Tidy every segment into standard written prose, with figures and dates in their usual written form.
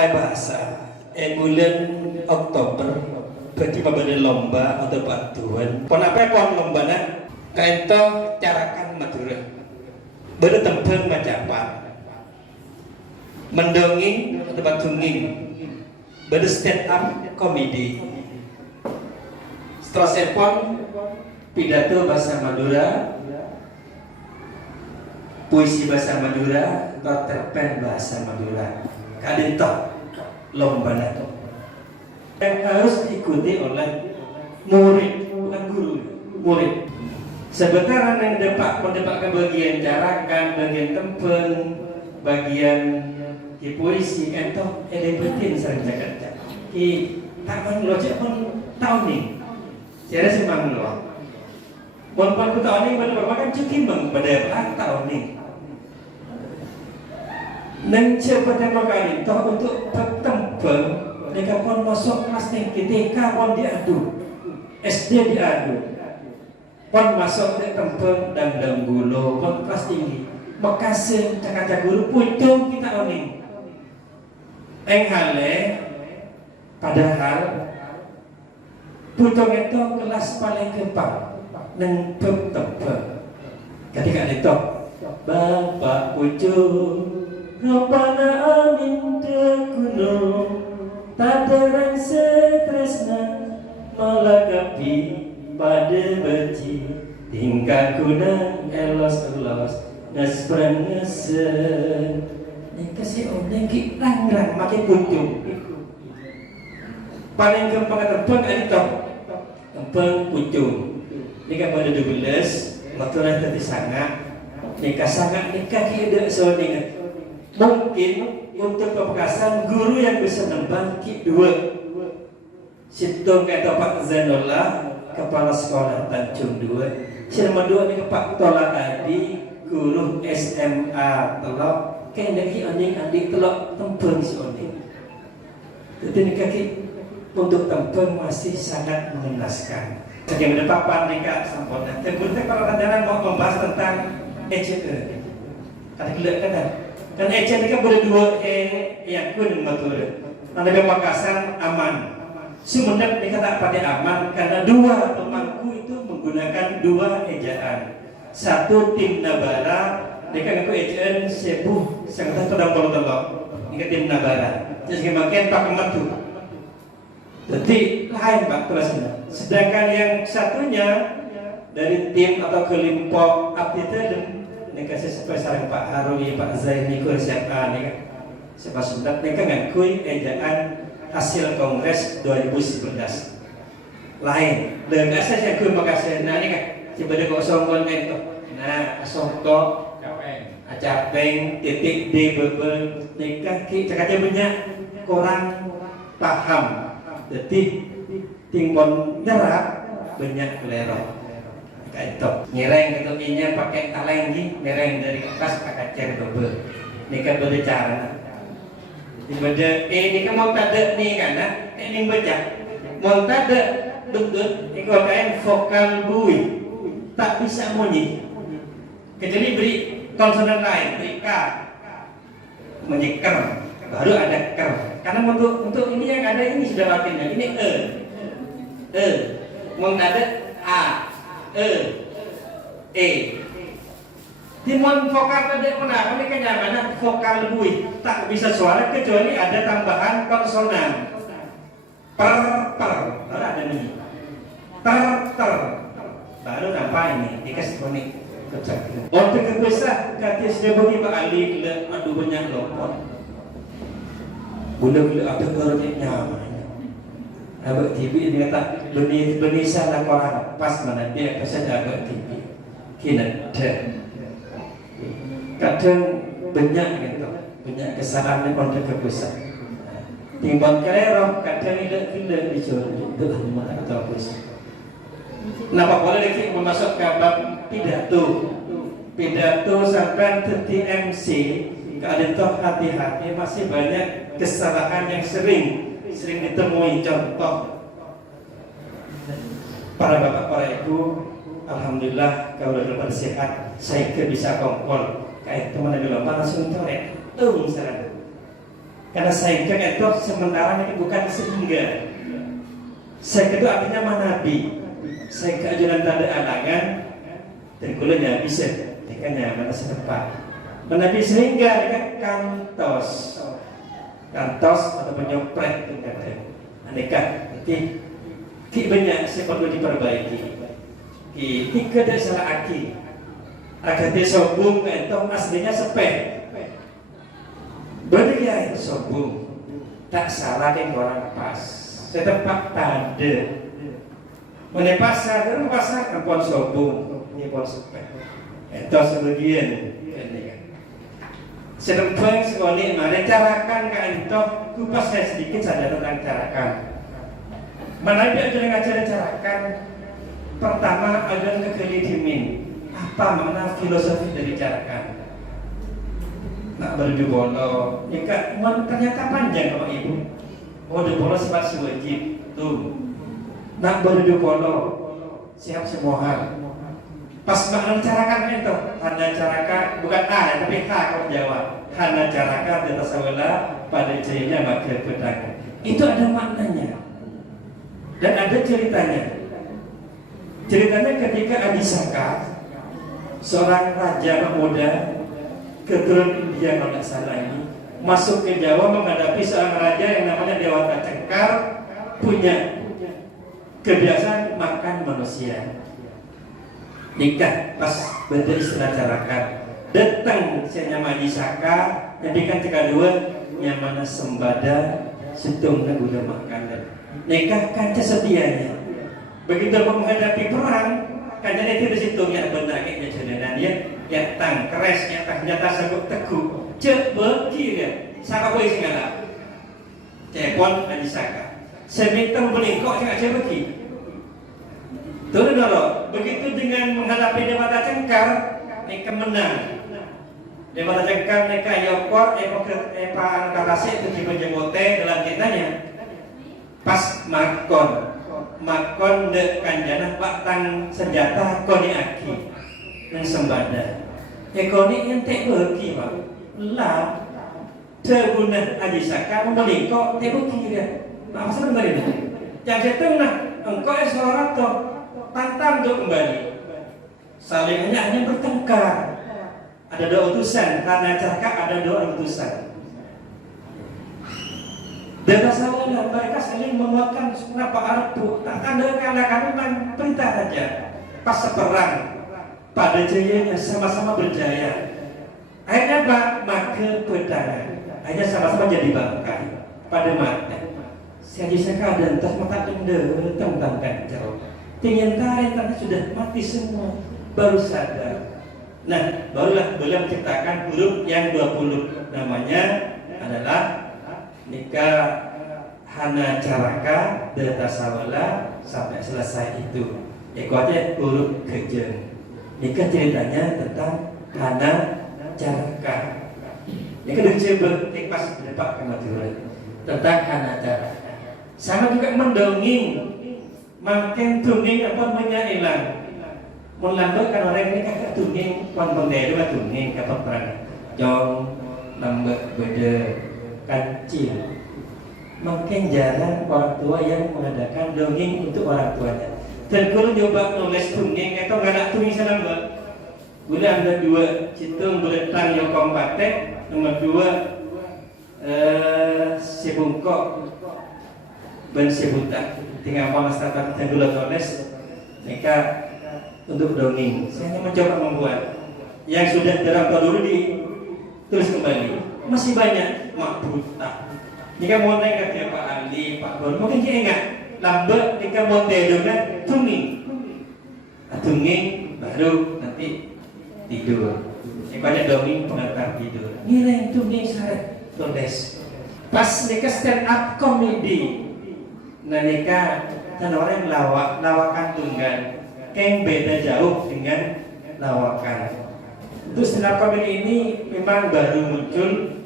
balai bahasa bulan Oktober berarti pada lomba atau bantuan pon apa pon lomba nak kaito carakan Madura bertempeng macapat mendongeng atau batunging stand up komedi setelah sepon pidato bahasa Madura puisi bahasa Madura atau terpen bahasa Madura kadento lomba nato yang harus diikuti oleh murid bukan guru murid sebentar yang mendepak ke bagian carakan bagian tempeng bagian di puisi ento elebetin sering jaga di taman lojek pun tahun nih saya rasa memang loh pon tahun ini benar-benar kan cuti pada tahun nih nang pada kali toh untuk bertempeng mereka pun masuk kelas nih TK pun diadu SD diadu pun masuk ke tempeng dan gulo pun kelas tinggi Bekasi cakap guru pucung kita oni hale padahal pucung itu kelas paling kepal nang bertempeng ketika itu Bapak pucung Rupana amin de gunung Tadaran setresna Malakapi pada beci Tingkah kunang elos-elos Nasprang ngesen Ini kasih omeng ki rang-rang makin pucung Paling gampang terbang itu Tempeng pucung Nikah pada 12 Maturan tadi sangat Nikah sangat nikah ki ada soalnya mungkin untuk pemekasan guru yang bisa nembang ki dua situng kata Pak Zainullah kepala sekolah Tanjung 2 si nomor 2 ini Pak Tola Adi guru SMA Telok kayaknya ki anjing adik telok tembeng si oning jadi ini kaki untuk tembeng masih sangat mengenaskan jadi mendapat mereka sampaikan dan berarti kalau rencananya mau membahas tentang ECE tadi kelihatan dan ejen ini kan berdua yang kun Madura. Nanti Makassar aman. Semenjak mereka tak pada aman karena dua pemangku itu menggunakan dua ejaan. Satu tim Nabara, mereka ngaku ejaan sebuh sangat todang polotolok. Ini tim Nabara. Jadi makin Pak Kematu. Jadi lain Pak tulisnya. Sedangkan yang satunya dari tim atau kelompok Abditadem ini kasih seperti Pak Harui, Pak Zaini, Kursiapa ini kan sebab sudah mereka ngakui ejaan hasil Kongres 2011 lain dan asas yang kui makasih nah ini kan coba ada kosongan itu nah asongko acapeng titik D bebel nikah ki cakapnya banyak kurang paham jadi timbon nyerap banyak kelerok kayak itu ngereng gitu inya pakai talenggi ngereng dari atas pakai cer double ini kan berbicara ini kan mau tada nih karena ini baca mau tada duduk ini kain vokal bui tak bisa bunyi kecuali beri konsonan lain beri k menyeker baru ada ker karena untuk ini yang ada ini sudah wakilnya ini mau tada a Timon vokal tadi mana? Ini kenyamanan vokal bui tak bisa suara kecuali ada tambahan konsonan. Per baru ada nih. Ter baru nampak ini dikasih tonik. Untuk kebesar kata sudah bagi Pak Ali aduh banyak lopot. Bunda ada kerjanya. Abang TV dia kata benih sana korang pas mana dia pesan abang TV kena kadang banyak gitu banyak kesalahan konten kebesar timbang kelerong kadang tidak dijual itu mana kata bos kenapa boleh lagi memasuk ke bab pidato sampai tenti MC keadaan hati-hati masih banyak kesalahan yang sering ditemui contoh para bapak para ibu alhamdulillah kalau udah sehat saya bisa kompor kayak teman di lomba langsung torek serang Karena sehingga itu sementara ini bukan sehingga. Sehingga itu artinya manabi. Sehingga ajaran tanda alangan dan kulanya bisa dekanya mana setempat. Manabi sehingga dengan kantos atau penyopret itu kata. Aneka nanti banyak saya perlu diperbaiki. Tiga ada salah aki. Agak sombong entong aslinya sepeh. Berarti ya sombong. Tak salah yang orang pas. Setempat tanda. Mana pasar, kan pasar kan pon sombong. Ini pon sepeh. Entong sebagian. Sedempeng sekali, mana carakan ke entong. Kupas saya sedikit saja tentang carakan. Mana dia ajaran carakan. Pertama ajaran kekelidimin. Apa makna filosofi dari carakan? Nak berdu bolo, ya kak, ternyata panjang kalau ibu. Oh, berdu bolo sifat wajib, tuh. Nak berdu bolo, siap semua hal. Pas makna carakan itu, hana carakan bukan A, tapi H kalau Jawa. Hana carakan di atas awala pada jadinya maka pedang. Itu ada maknanya dan ada ceritanya. Ceritanya ketika Adisaka, seorang raja muda keturunan India kalau tidak salah ini, masuk ke Jawa menghadapi seorang raja yang namanya Dewata Cengkar, punya kebiasaan makan manusia. Nikah pas benda istilah carakan. Datang si nama Adisaka, jadi kan kedua nyamana sembada situng guna makan. Nikah kaca sedianya. Begitu menghadapi perang, kancanya itu situ yang benar kayaknya jadinya dia yang tang keres yang tak nyata sabuk teguh cek beki dia saka boleh segala cepon Adisaka semitang belingkok cek cek beki turun dulu. Begitu dengan menghadapi Dewata Cengkar mereka menang. Dewata Cengkar mereka yokor epa kakase itu di penjemote dalam kitanya pas makon de kanjana pak tang senjata koni aki yang sembada. Koni ente beki pak lah terguna Adisaka melingkok te beki dia. Apa sebenarnya ini? Yang setengah engkau seorang tu tantang untuk kembali. Saling hanya bertengkar. Ada dua utusan karena cakap ada dua utusan. Data sahabat mereka saling menguatkan kenapa Arab tak tanda kami perintah saja. Pas seperang pada jayanya sama-sama berjaya. Akhirnya apa? Maka pedangan. Akhirnya sama-sama jadi bangkai pada mati. Saya dan tas mata denda tentang jauh. Ternyata yang sudah mati semua baru sadar. Nah, barulah beliau menciptakan huruf yang 20 namanya adalah nikah hana caraka detasawala sampai selesai itu. Ekuatnya huruf kejeng. Nikah ceritanya tentang hana caraka. Yang kedua coba pas depak kematuran tentang hana caraka. Sama juga mendongeng, makin dongeng apa menyailang. Melambat kan orang ini kakak dongeng, kon bendera lah dongeng kapan perang. Jong lambat beda kancil. Makin jarang orang tua yang mengadakan dongeng untuk orang tuanya. Dan kalau coba nulis dongeng atau nggak ada tulisan mbak. Boleh ada dua citung beletang yang kompatek, nomor 2 sebungkok ben sebutan tinggal panas tata dan dulu tulis mereka untuk dongeng. Saya hanya mencoba membuat yang sudah terampau dulu ditulis kembali. Masih banyak makbuta. Jika mau naik ke Pak Ali, Pak Bon, mungkin dia ingat lambat jika mau dengan tunging baru nanti tidur. Yang banyak dongeng pengantar tidur. Nilai tunging saya tulis. Pas mereka stand up comedy. Nah nikah dan orang lawakan tunggal yang beda jauh dengan lawakan. Untuk stand up comedy ini memang baru muncul,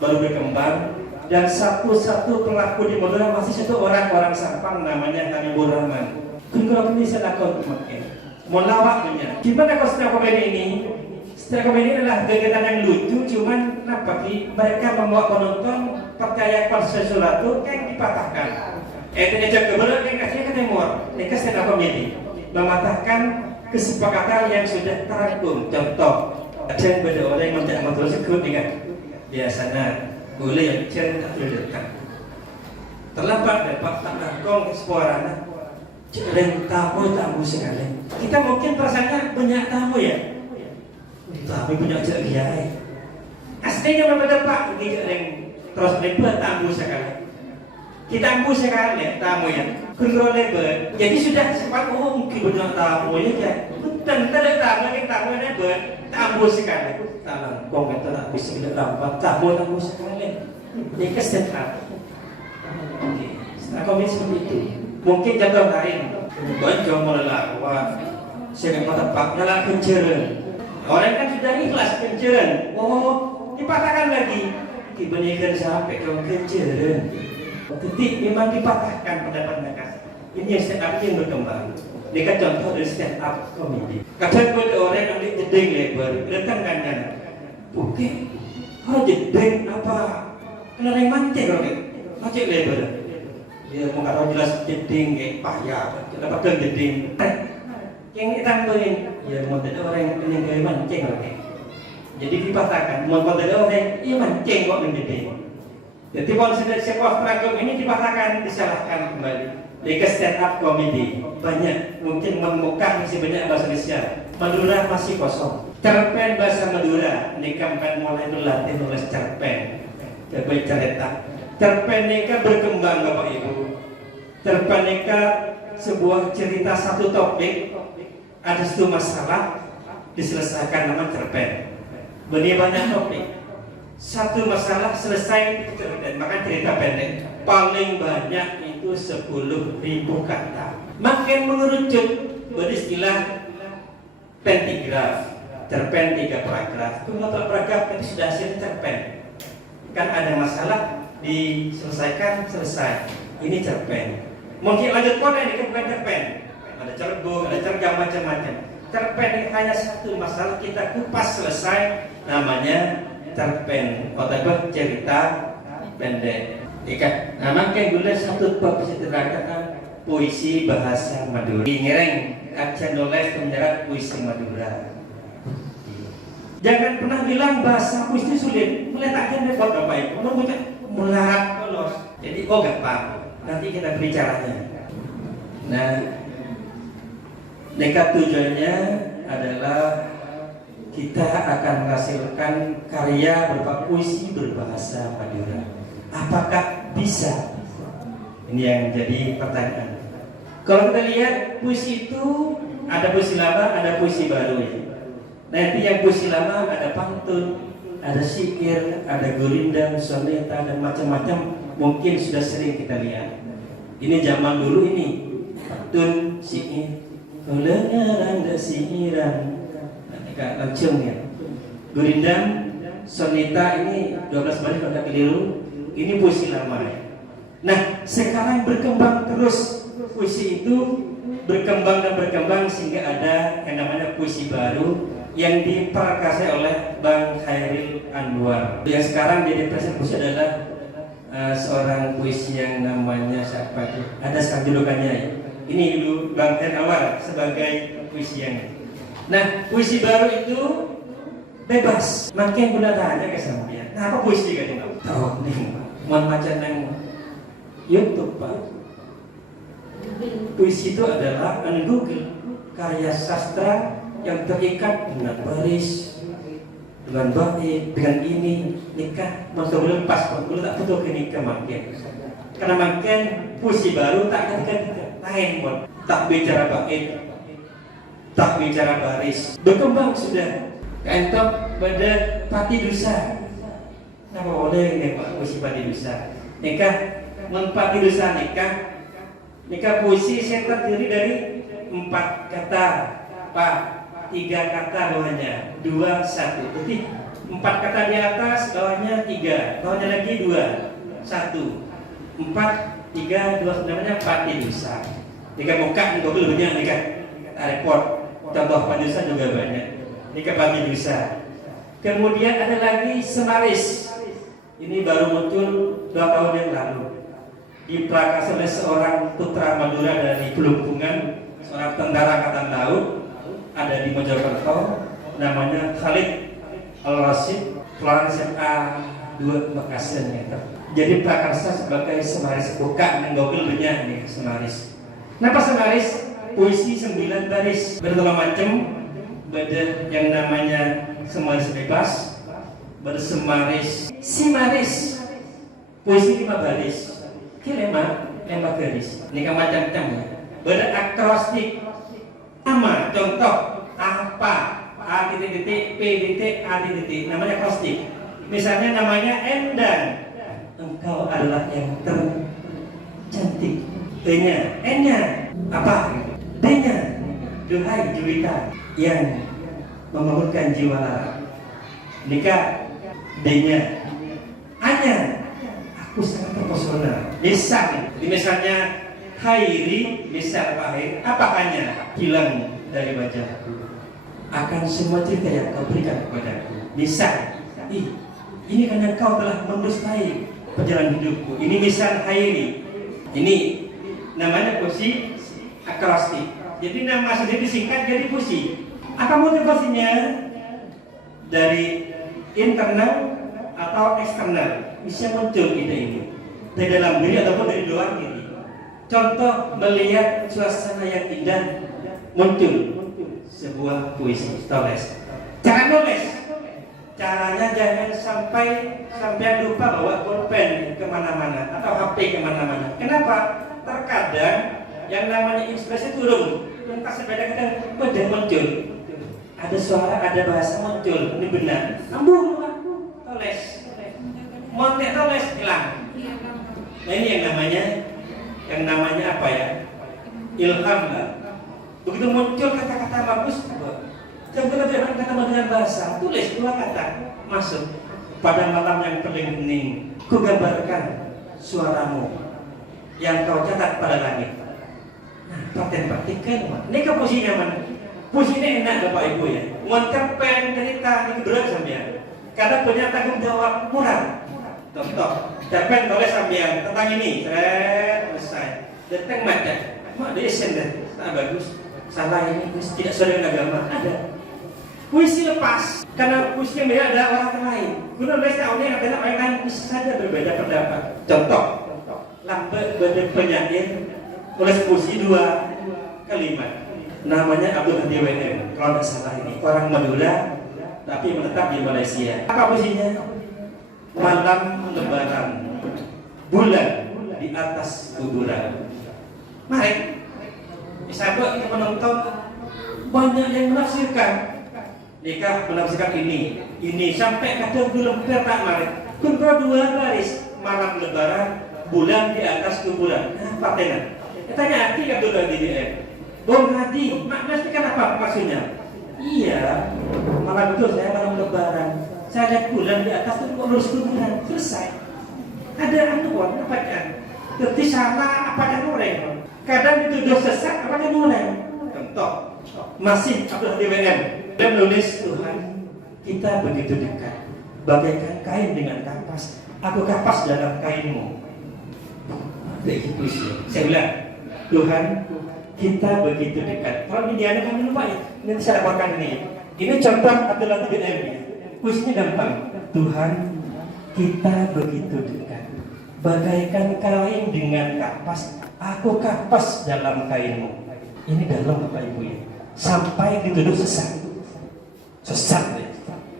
baru berkembang, dan satu-satu pelaku di Madura masih satu orang Sampang namanya Habibur Rahman. Kalau ini saya lakukan makin mau lawak punya. Gimana kalau stand up comedy ini? Stand up comedy adalah kegiatan yang lucu, cuman bagi mereka membawa penonton percaya pada sesuatu yang dipatahkan. Itu dia kebetulan yang kasih ke timur. Mereka stand up comedy mematahkan kesepakatan yang sudah terangkum. Contoh, ada pada orang yang tidak mau terus ikut dengan biasanya boleh yang jen tak terdekat. Terlambat dapat tak nakong suaranya. Cereng tamu sekali. Kita mungkin perasaannya banyak tamu ya. Tapi punya ceria. Aslinya berbeda Pak, begitu yang terus lebar tamu sekali. Kita ambu sekali ya tamu ya. Kontrol lebar. Jadi sudah sempat mungkin banyak tamu ya. Dan tidak tamu yang tamu lebar, tamu sekali. Tangan kong itu tak bisa tidak lambat. Tamu sekali. Ini kesempatan. Nah, komen seperti itu. Mungkin contoh lain. Banyak melelawat. Saya kata Pak nyala kenceren. Orang kan sudah ikhlas kenceren. Oh, dipatahkan lagi. Dibandingkan sampai ke kenceren. Titik memang dipatahkan pendapat mereka. Ini yang stand up yang berkembang. Ini kan contoh dari stand up comedy. Kadang ada orang yang jeding lebar, datang kan. Oke, kalau jeding apa? Kena yang mancing orang mancing lebar. Dia mau kata jelas jeding kayak payah. Kita pakai jeding. Yang kita tambahin, ya mau ada orang yang kayak mancing orang. Jadi dipatahkan, mau ada orang yang mancing kok jeding. Jadi konsep sebuah program ini dipatahkan, disalahkan kembali. Di stand up comedy banyak, mungkin memuka masih banyak bahasa Indonesia. Madura masih kosong. Cerpen bahasa Madura, nikah kan mulai dilatih nulis cerpen. Coba cerita. Cerpen nikah berkembang Bapak Ibu. Cerpen nikah sebuah cerita satu topik, ada satu masalah diselesaikan nama cerpen. Benih banyak topik. Satu masalah selesai dan maka cerita pendek paling banyak itu 10.000 kata. Makin mengerucut beristilah pentigraf, cerpen 3 paragraf. Itu nggak paragraf tapi sudah hasil cerpen. Kan ada masalah diselesaikan selesai. Ini cerpen. Mungkin lanjut kode ini kan bukan cerpen. Ada cerbu, ada cergam macam-macam. Cerpen ini hanya satu masalah kita kupas selesai namanya cerpen, atau cerita pendek. Ikan, nah makanya gula satu bab bisa diterangkan puisi bahasa Madura. Ngereng, aja nulis menjerat puisi Madura. Jangan pernah bilang bahasa puisi sulit. Meletakkan repot Bapak Ibu. Mengucap melarat polos. Jadi gampang. Nanti kita beri caranya. Nah, nekat tujuannya adalah kita akan menghasilkan karya berupa puisi berbahasa Madura. Apakah bisa? Ini yang jadi pertanyaan. Kalau kita lihat puisi itu ada puisi lama, ada puisi baru ya. Nanti yang puisi lama ada pantun, ada syair, ada gurindam, soneta dan macam-macam. Mungkin sudah sering kita lihat. Ini zaman dulu ini pantun, syair, ulengarang dan syiran. Langsung ya. Gurindam, soneta ini 12 baris kalau keliru. Ini puisi lama ya. Nah, sekarang berkembang terus puisi itu berkembang dan berkembang sehingga ada yang namanya puisi baru yang diperkasai oleh Bang Khairil Anwar. Yang sekarang jadi presentasi adalah seorang puisi yang namanya siapa itu? Ada sekarang julukannya ya. Ini dulu Bang Khairil Anwar sebagai puisi yang. Nah, puisi baru itu bebas. Makin guna tanya ke sampean. Nah, apa puisi kan ini? Tahu nih, mau macam yang YouTube Pak. Puisi itu adalah Google karya sastra yang terikat dengan baris, dengan bait, dengan ini nikah. Masa belum pas, belum tak betul ke nikah makin. Karena makin puisi baru tak ketika lain pun tak bicara bait, tak bicara baris, berkembang sudah. Entok pada Pati Dusa. Apa boleh nih Pak puisi Pati Dusa? Nikah, Pati Dusa nikah puisi saya terdiri dari 4 kata, Pak, 3 kata bawahnya, 2, 1. Jadi 4 kata di atas, bawahnya 3, bawahnya lagi 2, 1, 4, 3, 2 namanya Pati Dusa. Nikah muka juga banyak nikah repot. Tambah Padusa juga banyak. Nikah Pati Dusa. Kemudian ada lagi Semaris. Ini baru muncul 2 tahun yang lalu. Diprakas oleh seorang putra Madura dari Pelumpungan, seorang tentara angkatan laut, ada di Mojokerto, namanya Khalid Al-Rasyid, keluaran SMA 2 Bekasi. Jadi prakarsa sebagai semaris, buka menggogol banyak nih semaris. Kenapa semaris? Puisi 9 baris, berbagai macam, ada yang namanya semaris bebas, bersemaris simaris, puisi 5 baris, lima garis, ini kan macam-macam ya. Berakrostitik, nama, contoh, apa, A titik P titik A titik, namanya akrostik. Misalnya namanya Endan, engkau adalah yang tercantik. B-nya, N-nya apa? D-nya, duhai Juwita yang membangunkan jiwa lara. Nikah, D-nya, A-nya, aku sangat terpesona. Misal, misalnya Hairi, misal apa hanya hilang dari wajahku, akan semua cerita yang kau berikan kepadaku. Misal, ini karena kau telah mendustai perjalanan hidupku. Ini misal Hairi. Ini namanya puisi akrostik. Jadi nama sendiri disingkat jadi puisi. Apa motivasinya? Dari internal atau eksternal bisa muncul ide ini dari dalam diri ataupun dari luar diri. Contoh, melihat suasana yang indah, muncul sebuah puisi, tulis. Cara nulis, caranya jangan sampai lupa bawa pulpen kemana-mana atau HP kemana-mana. Kenapa? Terkadang yang namanya inspirasi turun, entah sepeda kita muncul. Ada suara, ada bahasa muncul, ini benar. Ambuh, tulis, montek tulis, hilang. Nah ini yang namanya apa ya? Ilham lah. Begitu muncul kata-kata bagus, coba dengan kata dengan bahasa, tulis 2 kata, masuk. Pada malam yang paling hening, ku gambarkan suaramu yang kau catat pada langit. Nah, praktikan, ini ke puisinya mana? Puisi ini enak Bapak Ibu ya. Ngoncer pen cerita ini berat sampean. Karena punya tanggung jawab murah. Contoh, cerpen tulis sampean tentang ini, selesai. Datang baca, mak desen deh, tak bagus. Salah ini, tidak sesuai dengan agama. Ada. Puisi lepas, karena puisi yang beda ada orang lain. Guna nulis tahunnya yang ada orang lain bisa saja berbeda pendapat. Contoh, lambat badan penyair, tulis puisi 2 kalimat. Namanya Abdul Hadi WM, kalau tidak salah ini orang Madura tapi menetap di Malaysia. Apa puisinya? Malam lebaran, bulan di atas kuburan. Mari, bisa kita menonton banyak yang menafsirkan. Nikah menafsirkan ini sampai kadang belum tak mari. Kuntra 2 baris, malam lebaran, bulan di atas kuburan. Nah, patenan. Tanya arti Abdul Hadi WM. Bom Hadi, maknanya kan apa maksudnya? Iya, malam itu saya malam lebaran, saya lihat bulan di atas itu lurus kuburan, selesai. Ada anuan, apa kan? Jadi salah apa yang noleng? Kadang dituduh sesat, apa yang noleng? Contoh, masih Abdul Hadi WM, dia menulis Tuhan, kita begitu dekat, bagaikan kain dengan kapas. Aku kapas dalam kainmu. Saya bilang, Tuhan, kita begitu dekat. Kalau ini dia kan lupa ya. Nanti saya laporkan ini. Ini contoh Abdul Hadi WM. Puisinya gampang. Tuhan, kita begitu dekat. Bagaikan kain dengan kapas. Aku kapas dalam kainmu. Ini dalam Bapak Ibu ya. Sampai dituduh sesat. Sesat ya.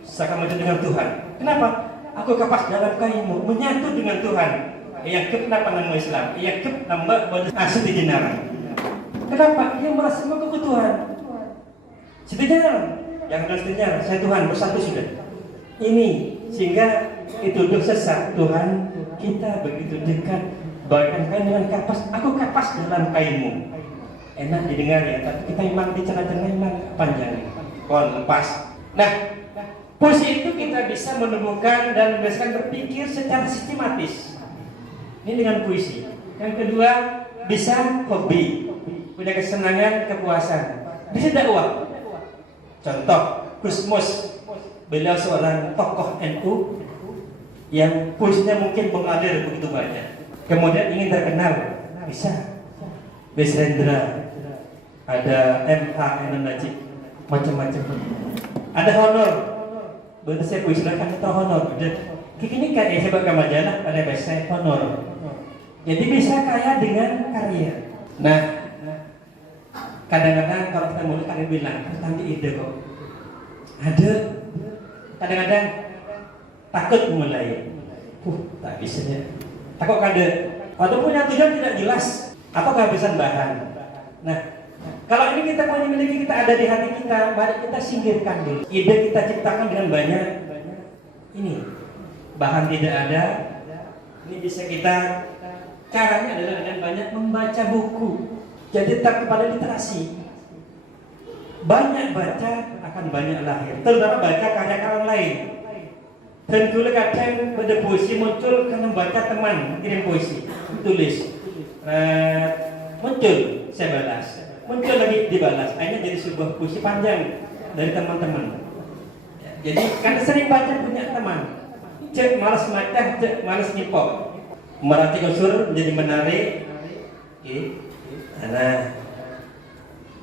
Seakan dengan Tuhan. Kenapa? Aku kapas dalam kainmu. Menyatu dengan Tuhan. Yang kenapa nama Islam? Yang kenapa asli di jenara. Kenapa? Dia merasa mau kebutuhan. Setidaknya yang pastinya saya Tuhan bersatu sudah. Ini sehingga itu sesat. Tuhan, kita begitu dekat. Bagaikan kain dengan kapas. Aku kapas dalam kainmu. Enak didengar ya, tapi kita memang di tengah-tengah memang panjang. Kon lepas. Nah, puisi itu kita bisa menemukan dan biasakan berpikir secara sistematis. Ini dengan puisi. Yang kedua, bisa hobi. Punya kesenangan, kepuasan. Bisa dakwah. Contoh, Gusmus, beliau seorang tokoh NU, yang puisinya mungkin mengalir begitu banyak, kemudian ingin terkenal, bisa. Besrendra, ada MH Najib, macam-macam. Ada honor, betul saya puisi kan itu honor. Kini kan hebat ke majalah, ada biasa honor. Jadi bisa kaya dengan karya. Nah, kadang-kadang kalau kita mulai kalian bilang, kita ambil ide kok. Ada, kadang-kadang takut mulai. Tak bisa ya. Takut kada. Atau punya tujuan tidak jelas, atau kehabisan bahan. Nah, kalau ini kita punya miliki, kita ada di hati kita, mari kita singkirkan dulu. Ide kita ciptakan dengan banyak ini bahan tidak ada. Ini bisa kita, caranya adalah dengan banyak membaca buku. Jadi tetap kepada literasi. Banyak baca akan banyak lahir. Terutama baca karya-karya orang lain. Dan dulu kadang pada puisi muncul karena membaca teman kirim puisi, tulis, muncul saya balas, muncul lagi dibalas. Akhirnya jadi sebuah puisi panjang dari teman-teman. Jadi karena sering baca punya teman, cek malas baca, cek malas nipok. Merhati unsur menjadi menarik. Nah,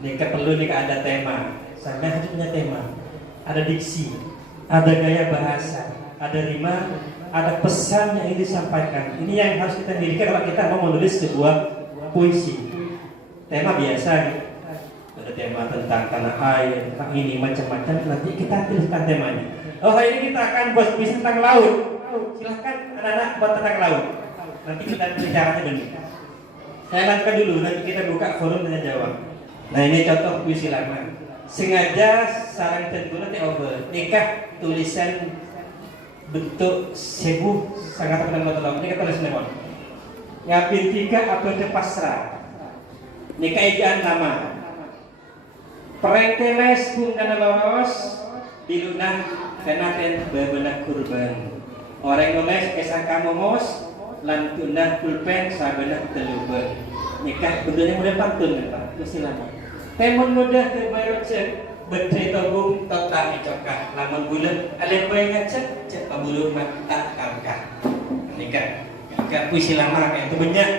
nikah perlu nikah ada tema. Saya harus punya tema, ada diksi, ada gaya bahasa, ada rima, ada pesan yang ingin disampaikan. Ini yang harus kita miliki kalau kita mau menulis sebuah puisi. Tema biasa, ada tema tentang tanah air, tentang ini macam-macam. Nanti kita tuliskan temanya. Oh, hari ini kita akan buat puisi tentang laut. Silahkan anak-anak buat tentang laut. Nanti kita bicaranya dulu. Saya lanjutkan dulu, nanti kita buka forum tanya jawab. Nah, ini contoh puisi lama. Sengaja sarang tentunya over nikah tulisan bentuk sebuah sangat benar-benar ini kata tulis memang ngapin tiga apa de pasrah nikah ejaan lama perenteles pun kana loros dilunang kena ten bebenak kurban orang nulis kisah kamomos lan tunah pulpen sabenak teluber nikah bentuknya model pantun Pak mesti lama temun mudah ke bayar cek bedai tabung tak dicokak lamun bulan alih bayar cek pabulu mata kangkang nikah puisi lama kayak itu banyak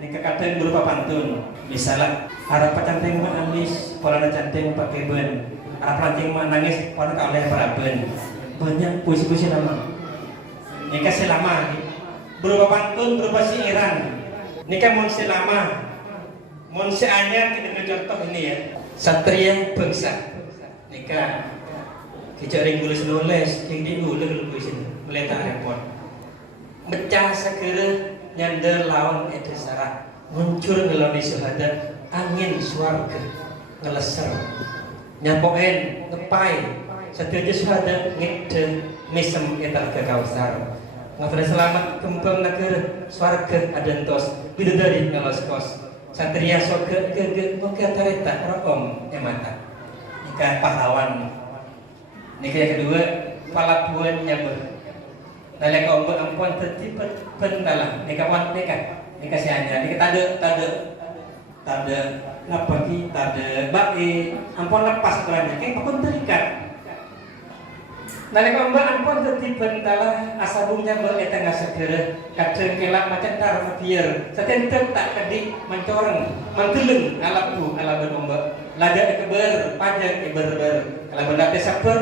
nikah kadang berupa pantun misalnya harap pacanteng menangis pola canteng pakai ben harap pancing menangis pola kauleh paraben banyak puisi-puisi lama nikah selama berupa pantun berupa siiran nikah mun selama mun seanyar kita contoh ini ya satria bangsa nikah kijaring nulis yang diulang puisi meletak repot mecah segera nyander lawan itu sarah muncul ngeloni suhada angin swarga ngeleser nyapoen ngepai setiap suhada ngide misem etal kekausar ngafre selamat kembang negara swarga adentos bidadari ngelos kos satria soga gege moga tareta rokom emata nikah pahlawan nikah yang kedua palabuan nyamber nalek ombak ampun tertibat bentalah nikah wan nikah sianya nikah tade ngapa ki tade baki ampun lepas kerannya kayak apapun terikat nalek ombak ampun tertibat bentalah asabungnya bereta nggak segera kadang kelak macam tar biar setentu tak kedik mencoreng menggeleng alabu alaban ombak lada keber panjang berber kalau benda sabar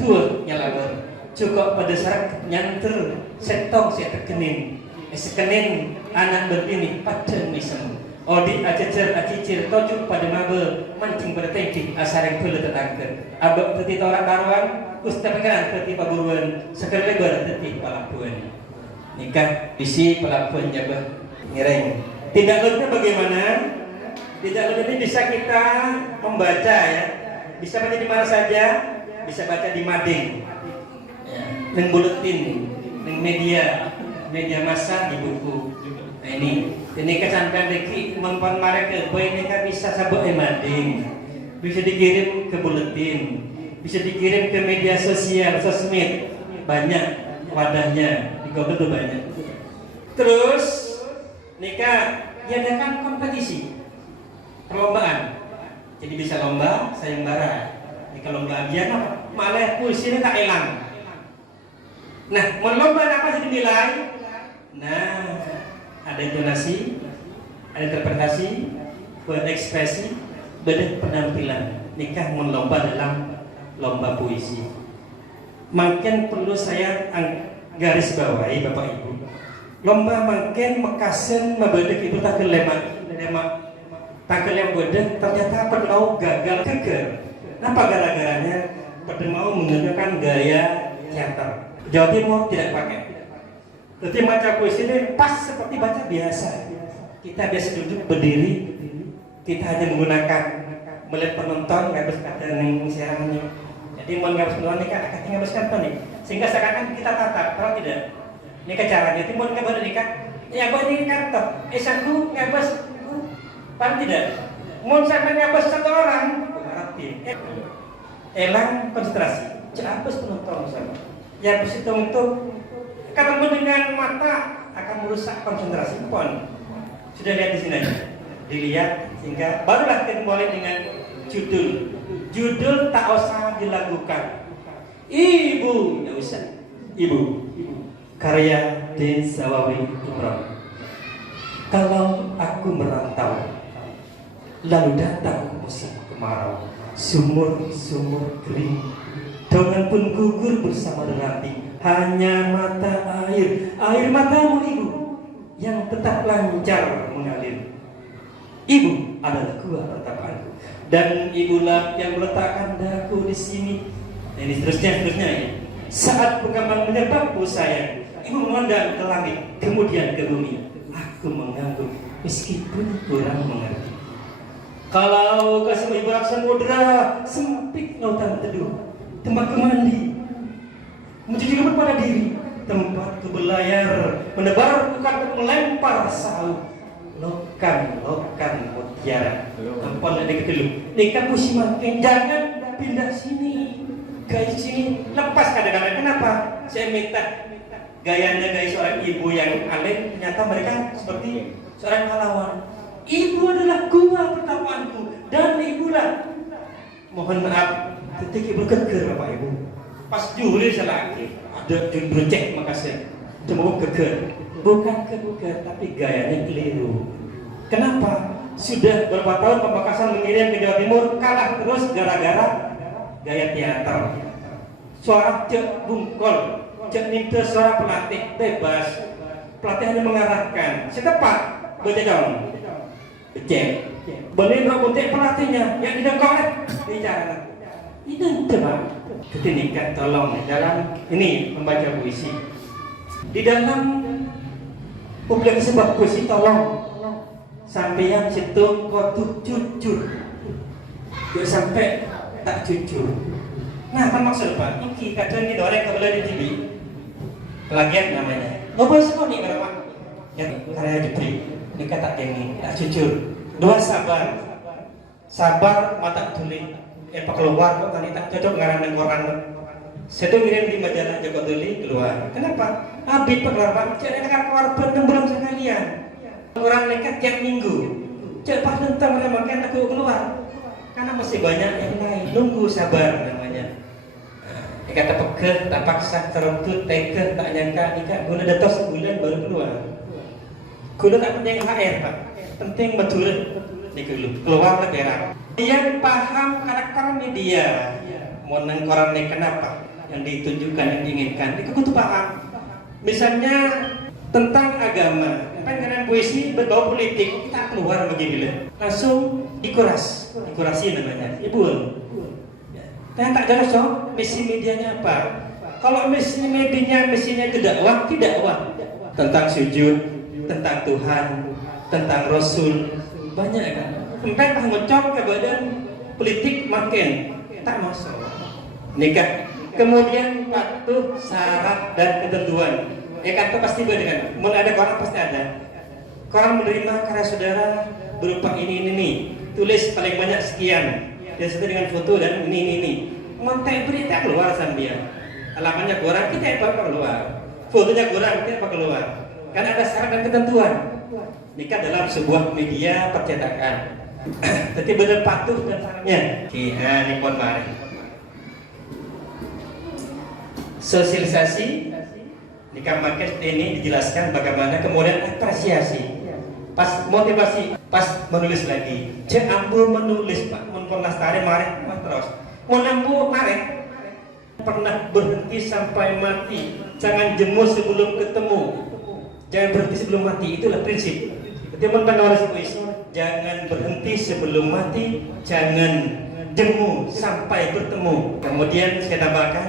dua nyalabar cukup pada syarat nyanter setong setekenin sekenin anak berbini pada misem odi acecer acicir tojuk pada mabe mancing pada tengki asareng pula tetangke abak teti torak karuan ustapikan teti paburuan seker lebar teti pelabuhan nikah bisi pelabuhan jabah ngereng tidak lupa bagaimana tidak lupa ini bisa kita membaca ya bisa baca di mana saja bisa baca di mading neng buletin, neng media massa di buku. Nah ini kesampean lagi mempan mereka boy mereka bisa sabuk mading, bisa dikirim ke buletin, bisa dikirim ke media sosial, sosmed banyak wadahnya di Google tuh banyak. Terus nikah diadakan kompetisi, perlombaan, jadi bisa lomba sayembara. Nikah lomba biar apa? Malah puisi ini tak hilang. Nah, lomba apa sih dinilai? Nah, ada intonasi, ada interpretasi, berekspresi, beda penampilan. Nikah lomba dalam lomba puisi. Makin perlu saya garis bawahi Bapak Ibu. Lomba makin mekasen membedek itu takel lemak takel yang bedek ternyata perlu gagal geger. Kenapa gara-garanya pada mau menggunakan gaya teater? Jawa Timur tidak pakai. Jadi baca puisi ini pas seperti baca biasa. Kita biasa duduk berdiri, kita hanya menggunakan melihat penonton nggak harus kata yang siarannya. Jadi mau nggak harus penonton nikah, akan tinggal bersekanton nih. Sehingga seakan kita tatap, kalau tidak. Ini caranya. Jadi mau nggak boleh nikah, ya boleh nikah toh. Sangku nggak bos, paham tidak? Mau sampai nggak bos satu orang, berarti elang konsentrasi. Apa penonton sama? Ya berhitung itu kalau dengan mata akan merusak konsentrasi pon. Sudah lihat di sini aja, dilihat sehingga barulah kita mulai dengan judul tak usah dilakukan. Ibu nggak usah. Ibu karya Den Sawawi Imron. Kalau aku merantau lalu datang musim kemarau, sumur-sumur kering, daun pun gugur bersama deranti. Hanya mata air matamu ibu yang tetap lancar mengalir. Ibu adalah gua pertapaanku, dan ibulah yang meletakkan daku di sini. Nah, ini seterusnya ya. Saat pengaman menyebabku sayang, ibu memandang ke langit, kemudian ke bumi. Aku mengangguk meskipun kurang mengerti. Kalau kasih ibu rasa samudra, sempit lautan teduh, tempat mandi, mencuci rambut pada diri, tempat berlayar, menebar bukan melempar sauh, lokan mutiara, tempat lagi kekeluh. Nikah puisi makin, jangan pindah sini, gaya sini, lepas kadang-kadang. Kenapa? Saya minta gayanya gaya seorang ibu yang alim, ternyata mereka seperti seorang pahlawan. Ibu adalah gua pertapaanku, dan ibulah. Mohon maaf, ketika ibu geger Bapak Ibu. Pas juri saya lagi ada judul cek makasih. Cuma geger, bukan kebuka, tapi gayanya keliru. Kenapa? Sudah berapa tahun Pamekasan mengirim ke Jawa Timur, kalah terus gara-gara gaya teater. Suara cek bungkol, cek ninte suara pelatih bebas. Pelatih hanya mengarahkan. Setepat baca dong. Cek. Benih rambutnya pelatihnya yang didengkol bicara. Ini coba. Ketika tolong dalam ini membaca puisi. Di dalam publikasi sebuah puisi tolong sampai yang situ kau tuh jujur. Jangan sampai tak jujur. Nah, apa maksud Pak? Ini kadang ini orang kebelah di TV. Pelagian namanya. Ngobrol semua nih kalau Pak. Yang karya Jepri. Ini kata ini tak jujur. Dua sabar mata tuli. Pak keluar kok tadi tak cocok ngarang koran. Saya tuh ngirim di majalah Joko Tuli keluar. Kenapa? Habis keluar Pak. Jangan akan keluar belum sekalian. Orang nekat tiap minggu. Cepat tentang mereka makan aku keluar. Karena masih banyak yang lain. Nunggu sabar namanya. Kata pegel, tak paksa, terentut, tega, tak nyangka nikah. Guna datos sebulan baru keluar. Guna tak penting HR Pak. Penting betul keluar negara. Yang paham karakter media, mau nengkoran kenapa yang ditunjukkan, yang diinginkan, itu kudu paham. Misalnya tentang agama, karena puisi berbau politik, kita keluar begini langsung dikurasi namanya, ibu. Nah, tak jelas so, misi medianya apa? Kalau misi medianya misinya ke dakwah, tentang sujud, tentang Tuhan, tentang Rasul, banyak kan. Sampai ngecok ke badan politik makin tak masuk. Nikah, kemudian patuh syarat dan ketentuan. Kata pasti beda kan. Mau ada koran pasti ada. Koran menerima karya saudara berupa ini. Tulis paling banyak sekian. Dan sesuai dengan foto dan ini. Montai berita keluar sambil. Alamannya koran kita apa keluar. Fotonya koran kita apa keluar. Karena ada syarat dan ketentuan. Nikah dalam sebuah media percetakan. Tapi benar patuh dan syaratnya. Ini pun mari. Sosialisasi Jika market ini dijelaskan bagaimana kemudian apresiasi, pas motivasi, pas menulis lagi. Cek ambu menulis Pak, menpernastari marek terus. Mau nambu marek, pernah berhenti sampai mati. Jangan jemu sebelum ketemu. Jangan berhenti sebelum mati, itulah prinsip. Teman penulis puisi, jangan berhenti sebelum mati, jangan jemu sampai bertemu. Kemudian saya tambahkan,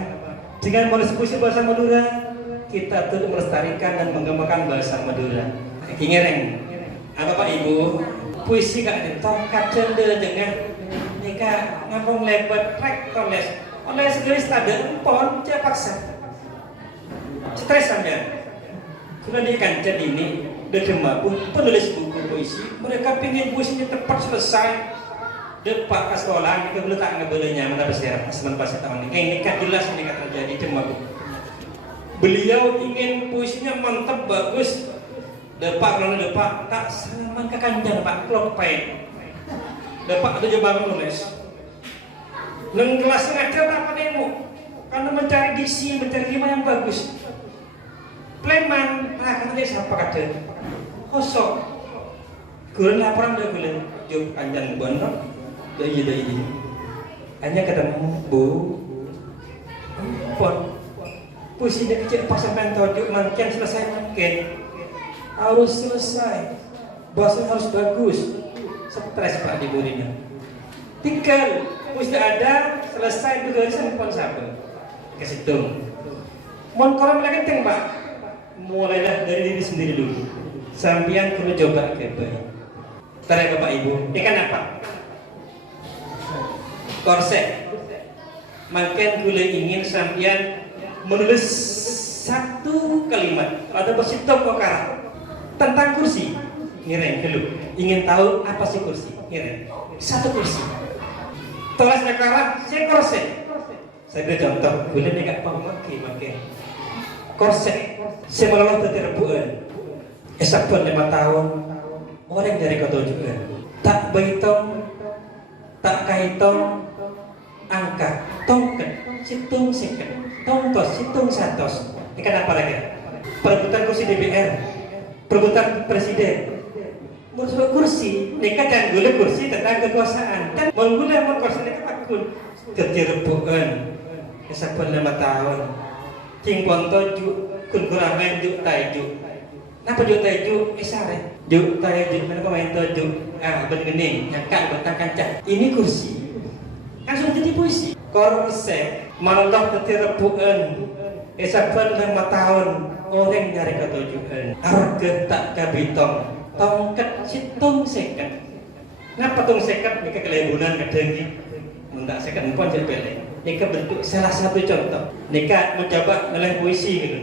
dengan menulis puisi bahasa Madura, kita turut melestarikan dan mengembangkan bahasa Madura. Kingereng, apa Pak Ibu? Puisi kak jentok, kadang dengan nikah ngapung lebat, rek toles, oleh segala ada empon, dia paksa. Stres saja. Karena di kancet ini udah penulis buku puisi, mereka pingin puisinya tepat selesai. Depak ke sekolah, kita belum tak ngebelenya, mana bersejarah semen pas tahun ini. Ini kan jelas ini kan terjadi cuma beliau ingin puisinya mantap bagus. Depak kalau depak tak sama ke kanjang Pak klok pai. Depak itu coba menulis. Neng kelas ngajar apa demo? Karena mencari diksi, mencari rima yang bagus. Pleman, nah kan dia siapa kata? Kosong. Gulen laporan dah gulen. Jom kanjang bono. Doi. Hanya ketemu Bu. Pon. Puisi dia kecil pas sampai tojuk makin selesai makin. Harus selesai. Bahasa harus bagus. Stres Pak di burinya. Tinggal puisi ada selesai juga sempon sabar. Ke situ. Mon koran lagi teng Pak. Mulailah dari diri sendiri dulu. Sampian perlu coba ke baik. Tarik Bapak Ibu. Ikan apa? Korset. Makin gula ingin sampian menulis satu kalimat atau positif kokara tentang kursi. Ngireng dulu. Ingin tahu apa sih kursi? Ngireng. Satu kursi. Tulis nekara, saya korset. Saya beri contoh. Gula ni kat pakai. Korset. Saya meloloh tertiruan. Esapun 5 tahun. Orang dari ketujuan. Tak berhitung, tak kaitong, angka, tongket, situng seket, tongtos, situng satos. Ini kan apa lagi? Perebutan kursi DPR, perebutan presiden. Menurut kursi, ini kan jangan gula kursi tentang kekuasaan. Dan menggula kursi ini kan akun tertiruan. Esapun 5 tahun. Cingpon toju, kun kuramen juk taiju. Napa juk taiju? Sare. Juk taiju, mana kau main toju? Bening, nyangka batang kancah. Ini kursi. Langsung jadi puisi. Korset, malah tertiruan. Esapan 5 tahun orang nyari ketujuan. Harga tak kabitong, tongket situng seket. Napa tung seket? Mereka kelebunan kedengi. Mendak seket empon jadi pelek. Nika bentuk salah satu contoh. Nika mencoba nilai puisi gitu.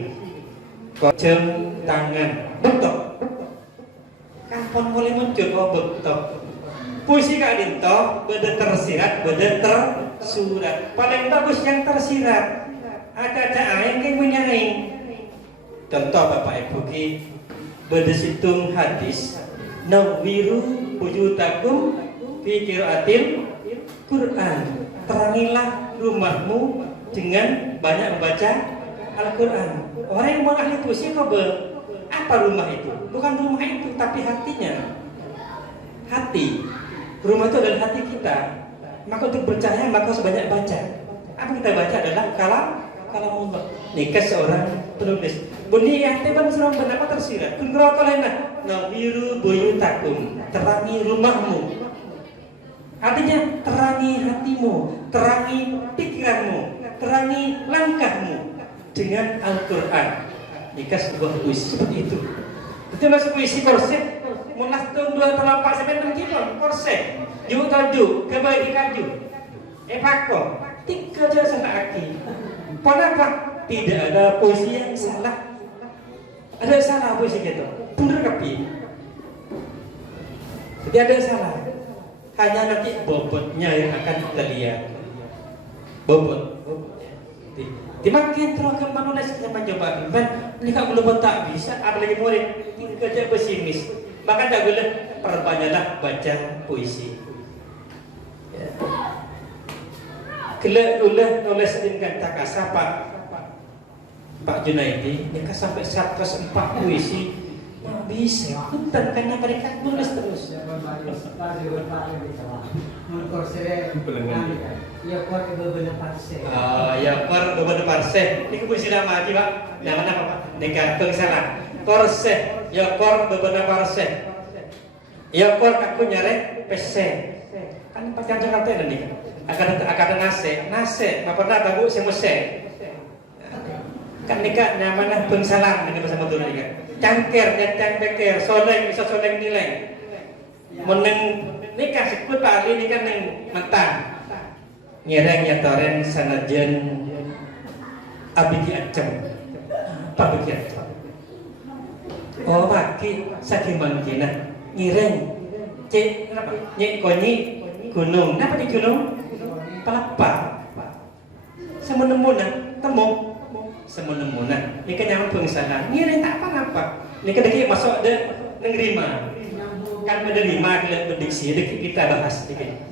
Jam tangan, bentuk. Kapan mulai muncul bentuk? Puisi kak dinto, beda tersirat, beda tersurat. Paling bagus yang tersirat. Ada yang menyaring. Contoh Bapak Ibu ki, beda situng hadis. Nawiru wujutakum fi qiraatil Quran. Terangilah rumahmu dengan banyak membaca Al-Quran. Orang yang mau ahli puisi apa rumah itu? Bukan rumah itu, tapi hatinya. Hati. Rumah itu adalah hati kita. Maka untuk percaya maka harus banyak baca. Apa kita baca adalah kalamullah. Nikah seorang penulis. Bunyi yang teban serang bernama tersirat. Kungrau kalena nawiru buyutakum. Terangi rumahmu. Artinya terangi hatimu, terangi pikiranmu, terangi langkahmu dengan Al-Quran. Jika sebuah puisi seperti itu. Itu masuk puisi korset. Munas tahun 2 kilo korset. Juk taju, kebaik kaju. Pako. 3 jasa salah aki. Kenapa? Tidak ada puisi yang salah. Ada salah puisi gitu. Benar kapi. Tidak ada salah. Hanya nanti bobotnya yang akan kita lihat. Bobot. Dimakin terus ke menulis sama coba. Ini kalau belum tak bisa, apalagi murid kerja pesimis. Maka tak boleh perbanyaklah baca puisi. Kelak ulah nulis dengan tak sapa. Pak Junaidi nikah sampai 104 puisi bisa hutan karena mereka nulis terus. Ya kor beberapa parse. Ya kor beberapa parse. Ini puisi nama lagi Pak. Nama apa Pak? Nikah pengsalah. Korse. Ya kor beberapa parse. Ya kor aku nyare pese. Kan pakai Jakarta ini. Akan nase. Apa pernah tahu semese. Kan nikah namanya pengsalah ini bahasa Madura nikah. Cangker, cangker, soleng, bisa soleng nilai. Meneng nikah sekut kali nikah neng mentang. Nyereng nyatoren sanajan abdi acem. Apa abdi acem? Oh pagi saking mangkina nyereng cek kenapa? Nyek konyi gunung. Kenapa di gunung? Palapa. Semenemunan temu. Semenemunan ini kan yang pengsalah ini tak apa-apa ini kan deki masuk ada nerima kan menerima kita berdiksi deki kita bahas deki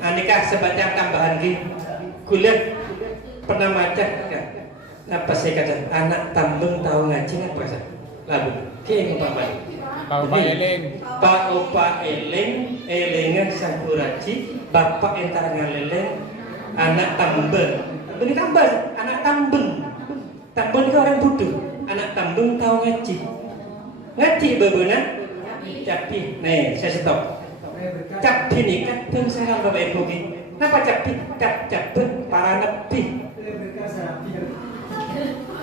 Anika sebaca tambahan di kuliah pernah baca kan apa saya kata anak tambeng tahu ngaji apa sih lagu kayak apa Pak Opa Eleng Elengan Sampuraci Bapak entar ngaleleng anak tambeng ini tambah anak tambeng itu orang bodoh anak tambeng tahu ngaji babona capi nih saya stop capi nih kan pengsalah Bapak Ibu kenapa capi capet para nepi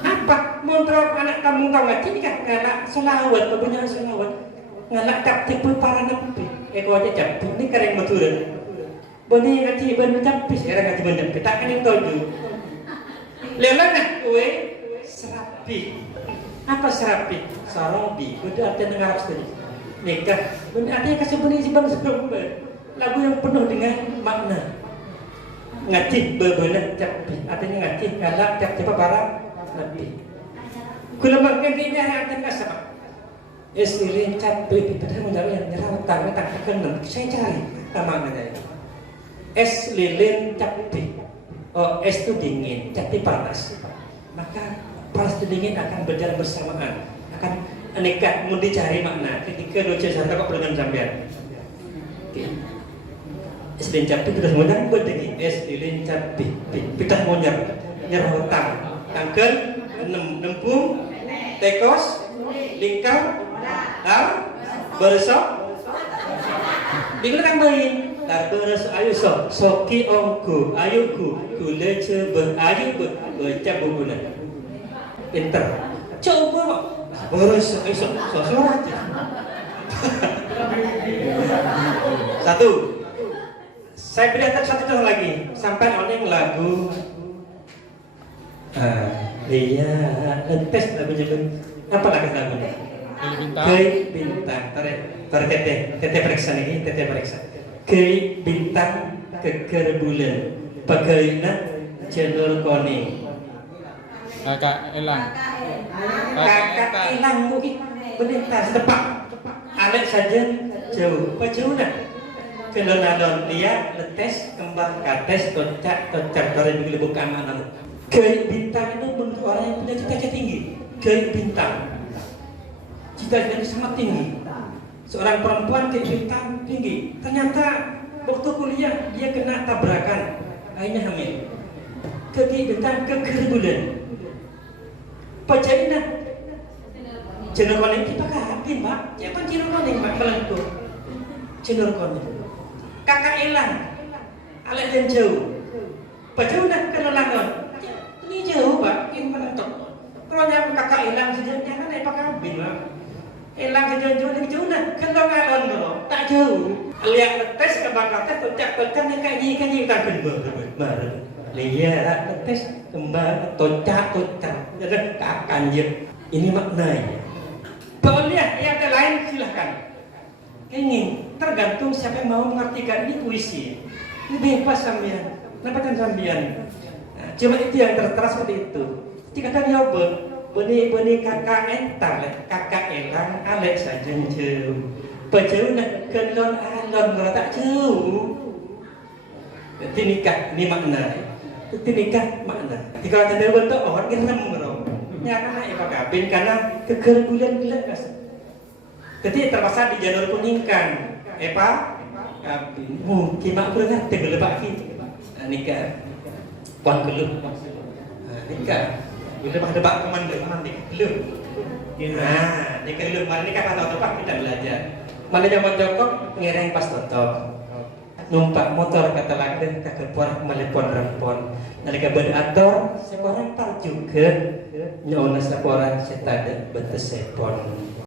apa montrok anak tambeng tahu ngaji ini kan ngalak selawat babona selawat ngalak capi para nepi eko aja capi ini keren Madura bani ngaji ban capis era ngaji ban capis tak kan itu dulu lelana kue serapi apa serapi sarobi udah artinya dengar tadi nikah artinya kasih bani simpan sebelum lagu yang penuh dengan makna ngaji bebenah capis artinya ngaji galak cap apa barang nabi kalau makan dia artinya apa estilin capis itu dah menjadi yang nyerah tak kenal saya cari tamang aja es lilin capi. Oh, es itu dingin, capi panas. Maka panas dan dingin akan berjalan bersamaan. Akan nikah, mau dicari makna. Ketika dua cesar kok dengan sampean. Es lilin capi sudah semuanya berdegi. Es lilin capi, pitah mau nyerah hutang. Kanker, nempung, tekos, lingkar, beresok. Dibilang main. Tarberes ayu soki ongku ayuku gule cebe ayu baca bukunya pinter coba beres ayu suara satu saya beri satu contoh lagi sampai oleh lagu dia tes lagunya apa lagi lagunya bintang tarik tete periksa nih tete periksa Kei bintang keker bulan bagaimana jalur koni kakak elang mungkin bentar setepak alek saja jauh nak kelon dia letes kembang kates tocak dari dulu bukan mana kei bintang itu menurut orang yang punya cita-cita tinggi kei bintang cita-cita sangat tinggi seorang perempuan kei bintang tinggi ternyata waktu kuliah dia kena tabrakan akhirnya hamil kei bintang keker bulan pacarina jenur koning kita kahatin Pak siapa jenur koning Pak melengkung jenur koning kakak elang alek dan jauh pacarina kenelangan ini jauh Pak ini menentuk kalau yang kakak elang sejauhnya kan apa kabin Pak elang sejauh-jauh ini jauh nah kalau ngalon dulu tak jauh lihat tes kembang tes tocak yang kayak gini kita bener lihat tes kembang tocak jadi kakan ini maknanya boleh yang lain silahkan ingin tergantung siapa yang mau mengartikan ini puisi ini bebas sambian kenapa kan sambian cuma itu yang tertera seperti itu jika tadi apa beni kakak entar kakak elang alek saja jauh bajau nak kelon alon tak jauh Jadi nikah ini makna. Jadi nikah makna. Jadi kalau ada bentuk orang gerem bro. Ya karena ipa kabin karena kegerbulan-bulan kas. Jadi terpaksa di jalur kuning kan. Epa kabin. Mungkin mak berengat tenggelam lagi. Nikah. Wan gelum. Nikah. Bila pada pak teman nikah belum. Nah, nikah belum. Mana nikah pas tahu pak kita belajar. Mana zaman Joko ngereng pas totok. Numpak motor kata lagi kagak porak melepon rempon nalika berator seorang par juga nyonya seorang setada betes sepon